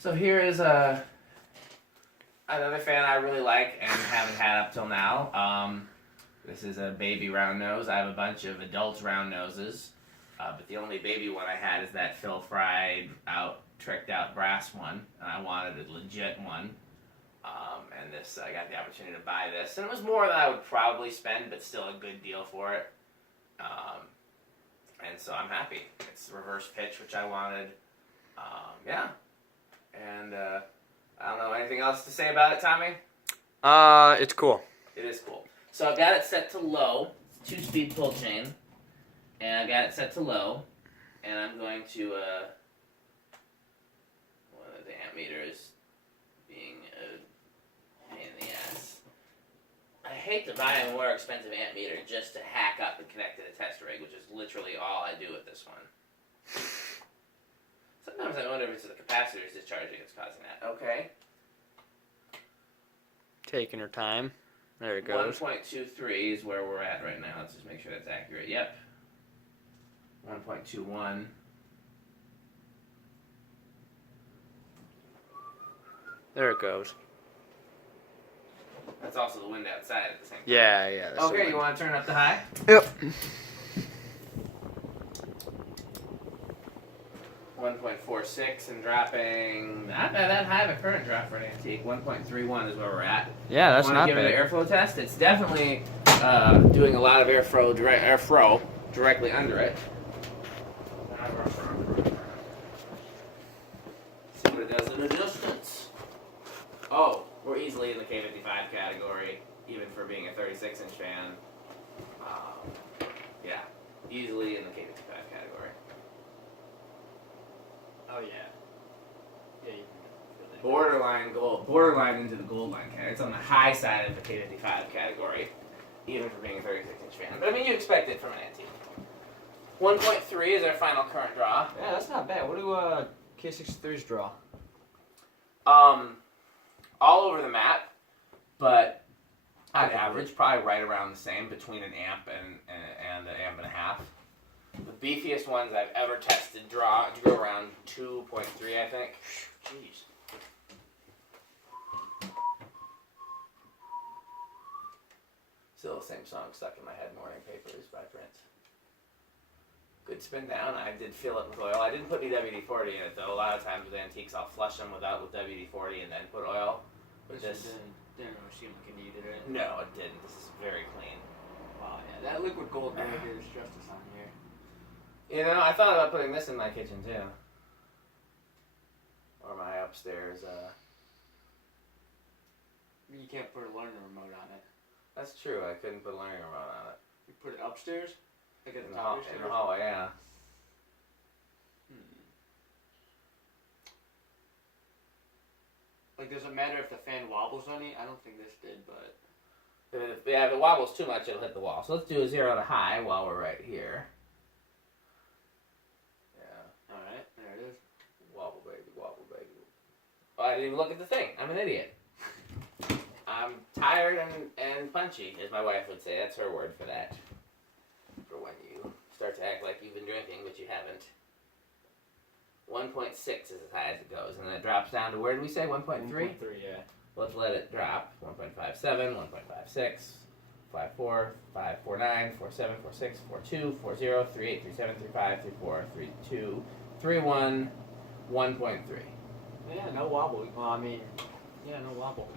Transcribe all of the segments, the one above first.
So here is another fan I really like and haven't had up till now. This is a baby round nose. I have a bunch of adult round noses, but the only baby one I had is that Phil Fried tricked out brass one, and I wanted a legit one. And this, I got the opportunity to buy this, and it was more than I would probably spend, but still a good deal for it. And so I'm happy. It's reverse pitch, which I wanted. Yeah. And I don't know, anything else to say about it, Tommy? It's cool. It is cool. So I've got it set to low. It's a 2-speed pull chain. And I've got it set to low. And I'm going to, one of the amp meters being a pain in the ass. I hate to buy a more expensive amp meter just to hack up and connect to the test rig, which is literally all I do with this one. Sometimes I wonder if it's the capacitors discharging that's causing that. Okay. Taking her time. There it goes. 1.23 is where we're at right now. Let's just make sure that's accurate. Yep. 1.21. There it goes. That's also the wind outside at the same time. Yeah. Okay, you want to turn up the high? Yep. 1.46 and dropping not that high of a current drop for an antique. 1.31 is where we're at. Yeah, that's not bad. Want to give it an airflow test? It's definitely doing a lot of airflow directly under it. See what it does in the distance. Oh, we're easily in the K55 category, even for being a 36-inch fan. Yeah, easily in the K55 category. Oh yeah. Yeah, you can Borderline into the gold line category. It's on the high side of the K55 category, even for being a 36-inch fan. But I mean, you expect it from an antique. 1.3 is our final current draw. Yeah, that's not bad. What do K63s draw? All over the map, but on average, probably right around the same between an amp and an amp and a half. The beefiest ones I've ever tested drew around 2.3, I think. Jeez. Still the same song stuck in my head, Morning Papers by Prince. Good spin down. I did fill it with oil. I didn't put any WD-40 in it, though. A lot of times with antiques, I'll flush them with WD-40 and then put oil. But This didn't really seem like it needed it. No, it didn't. This is very clean. Wow, yeah, that liquid gold really gives justice on here. You know, I thought about putting this in my kitchen, too. Or my upstairs. You can't put a learning remote on it. That's true. I couldn't put a learning remote on it. You put it upstairs? Like at In the the, top of your in stairs? the hallway, yeah. Like, does it matter if the fan wobbles any? I don't think this did, but... If it wobbles too much, it'll hit the wall. So let's do a 0 to high while we're right here. Yeah. Alright, there it is. Wobble, baby, wobble, baby. Oh, I didn't even look at the thing. I'm an idiot. I'm tired and punchy, as my wife would say. That's her word for that. For when you start to act like you've been drinking, but you haven't. 1.6 is as high as it goes, and then it drops down to, where did we say, 1.3? 1.3, yeah. Let's let it drop. 1.57, 1.56, 54, 549, 47, 46, 42, 40, 38, 37, 35, 34, 32, 31, 1.3. Yeah, no wobble. Well, I mean, yeah, no wobble.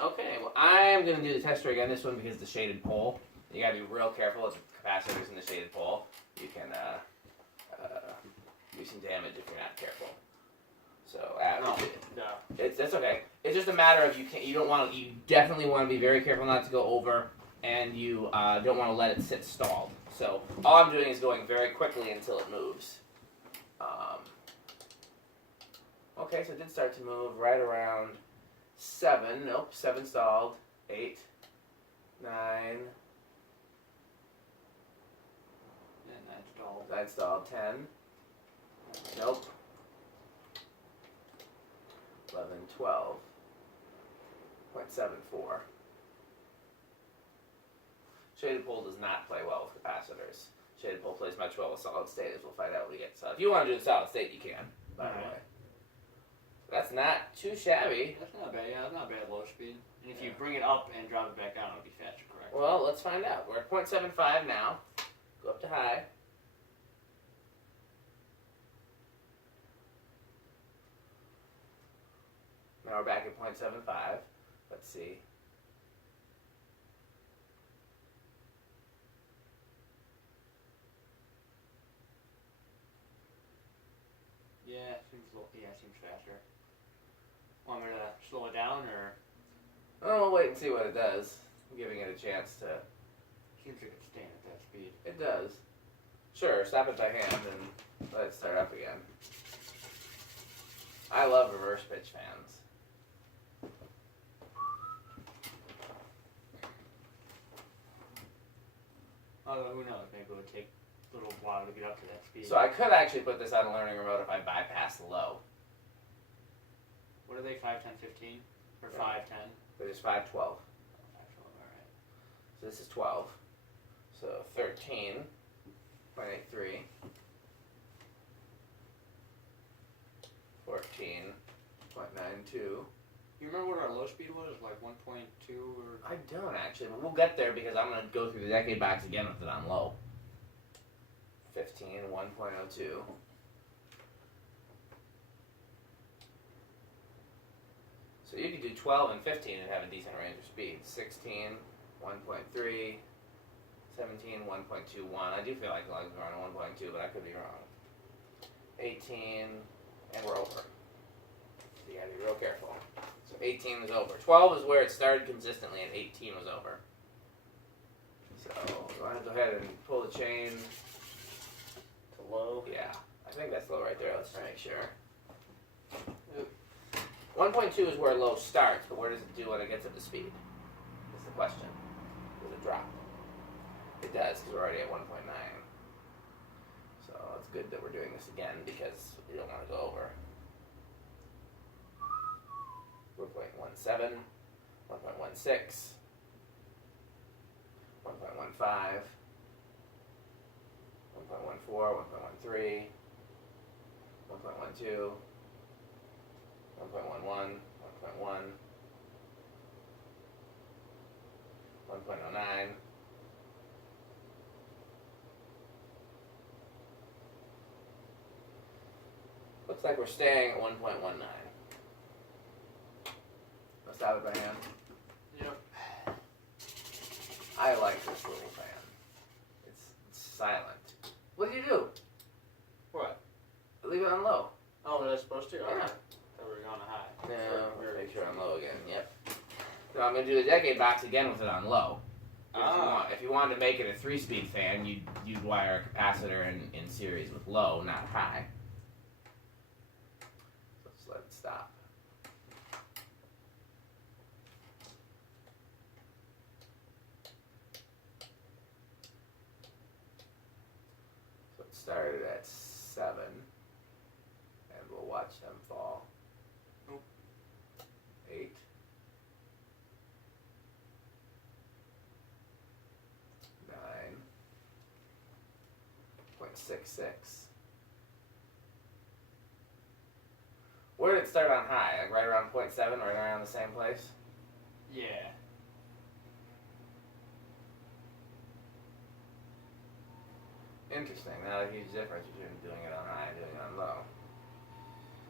Okay, well, I'm going to do the test rig on this one because the shaded pole. You got to be real careful with the capacitors in the shaded pole. You can do some damage if you're not careful. So, that's okay. It's just a matter of you definitely want to be very careful not to go over, and you don't want to let it sit stalled. So, all I'm doing is going very quickly until it moves. Okay, so it did start to move right around 7. Nope, 7 stalled. 8, 9. And that's stalled. 9 stalled. 10. Nope. 11, 12.74. Shaded pole does not play well with capacitors. Shaded pole plays much well with solid state, as we'll find out when we get to solid. If you want to do the solid state, you can, by the way. not too shabby. That's not bad. Yeah, that's not bad low speed. And if you bring it up and drop it back down, it'll be faster, correct? Well, let's find out. We're at 0.75 now. Go up to high. Now we're back at 0.75. Let's see. Yeah, seems faster. Want me to slow it down, or? Oh, we'll wait and see what it does. I'm giving it a chance to. Seems like it's staying at that speed. It does. Sure, stop it by hand and let it start up again. I love reverse pitch fans. Although, who knows? Maybe it would take a little while to get up to that speed. So I could actually put this on a learning remote if I bypass the low. What are they, 5, 10, 15? Or 5, 10? But it's 512. 5, 12, alright. So this is 12. So 13.83. 14.92. You remember what our low speed was? Like 1.2 or? I don't actually, but we'll get there because I'm going to go through the decade box again with it on low. 15, 1.02. So you could do 12 and 15 and have a decent range of speed. 16, 1.3, 17, 1.21. I do feel like I was around 1.2, but I could be wrong. 18, and we're over. So you gotta be real careful. So 18 was over. 12 is where it started consistently, and 18 was over. So I have to go ahead and pull the chain To low? Yeah, I think that's low right there. Let's make sure. 1.2 is where low starts, but where does it do when it gets up to speed? That's the question. Does it drop? It does, because we're already at 1.9. So it's good that we're doing this again, because we don't want to go over. 1.17, 1.16, 1.15, 1.14, 1.13, 1.12, 1.11, 1.1, 1.09, looks like we're staying at 1.19. Let's stop it by hand. Yep. I like this little fan. It's silent. What do you do? What? Leave it on low. Oh, was I supposed to? Yeah. Alright. Thought we were going to high. No, make sure I'm low again. Yep. So I'm gonna do the decade box again with it on low. If you wanted to make it a 3-speed fan, you'd wire a capacitor in series with low, not high. So let's let it stop. So it started at 7, and we'll watch them fall. 8. 9.66. Where did it start on high? Like right around 0.7, right around the same place? Yeah. Interesting. Not a huge difference between doing it on high and doing it on low.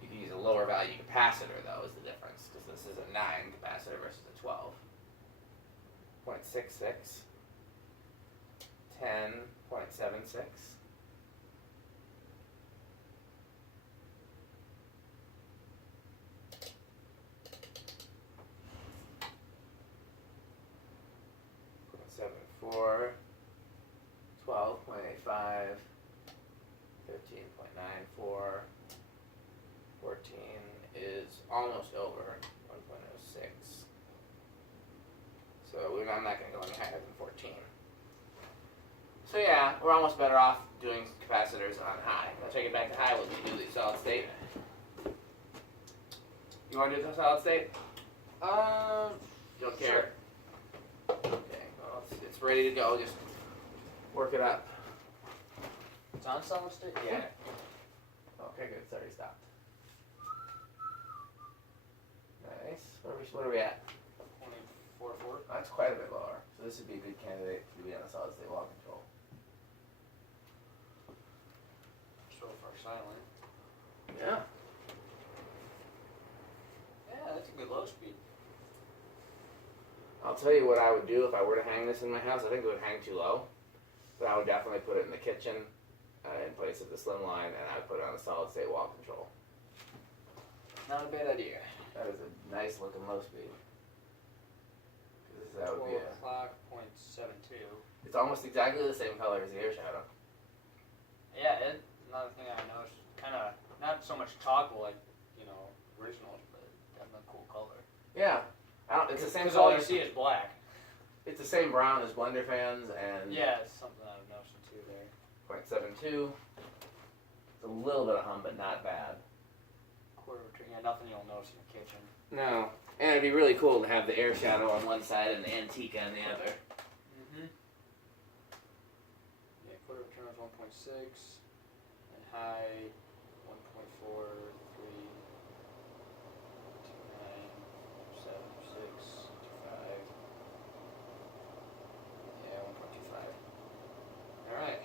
You can use a lower value capacitor, though, is the difference, because this is a 9 capacitor versus a 12. 0.66. 10.76. 0.74. 12.85. 13.94. 14 is almost over. 1.06. So I'm not going to go any higher than 14. So yeah, we're almost better off doing capacitors on high. I'll take it back to high. We'll do the solid state. You want to do the solid state? You don't care? Sure. Okay, well, it's ready to go. Just work it up. It's on solid state? Yeah. Okay, good. It's already stopped. What are we at? 24.4. That's quite a bit lower. So this would be a good candidate to be on a solid state wall control. So far silent. Yeah. Yeah, that's a good low speed. I'll tell you what I would do if I were to hang this in my house. I think it would hang too low. But I would definitely put it in the kitchen in place of the slim line, and I would put it on a solid state wall control. Not a bad idea. That is a nice looking low speed. That would 12 be o'clock, 0.72. it's almost exactly the same color as the air shadow. Yeah, another thing I noticed, kind of, not so much chocolate like, originals, but definitely cool color. Yeah. It's the same Because color. all you see is black. It's the same brown as blender fans, and Yeah, it's something I'm noticing too there. 0.72. It's a little bit of hum, but not bad. Quarter return, yeah, nothing you'll notice in the kitchen. No. And it'd be really cool to have the air shadow on one side and the Antique on the other. Mm-hmm. Yeah, quarter return is 1.6, and high 1.4, 3, 2.9, 7, 6, 2.5. Yeah, 1.25. All right.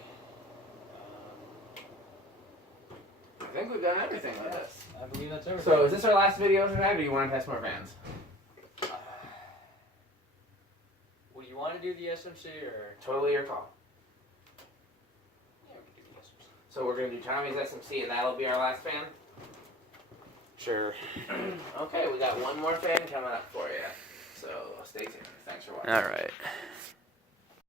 I think we've done everything with this. I believe that's everything. So is this our last video tonight, or do you want to test more fans? Would you want to do the SMC or? Totally your call. Yeah, we can do the SMC. So we're going to do Tommy's SMC, and that'll be our last fan? Sure. Okay, we got one more fan coming up for you. So stay tuned. Thanks for watching. All right.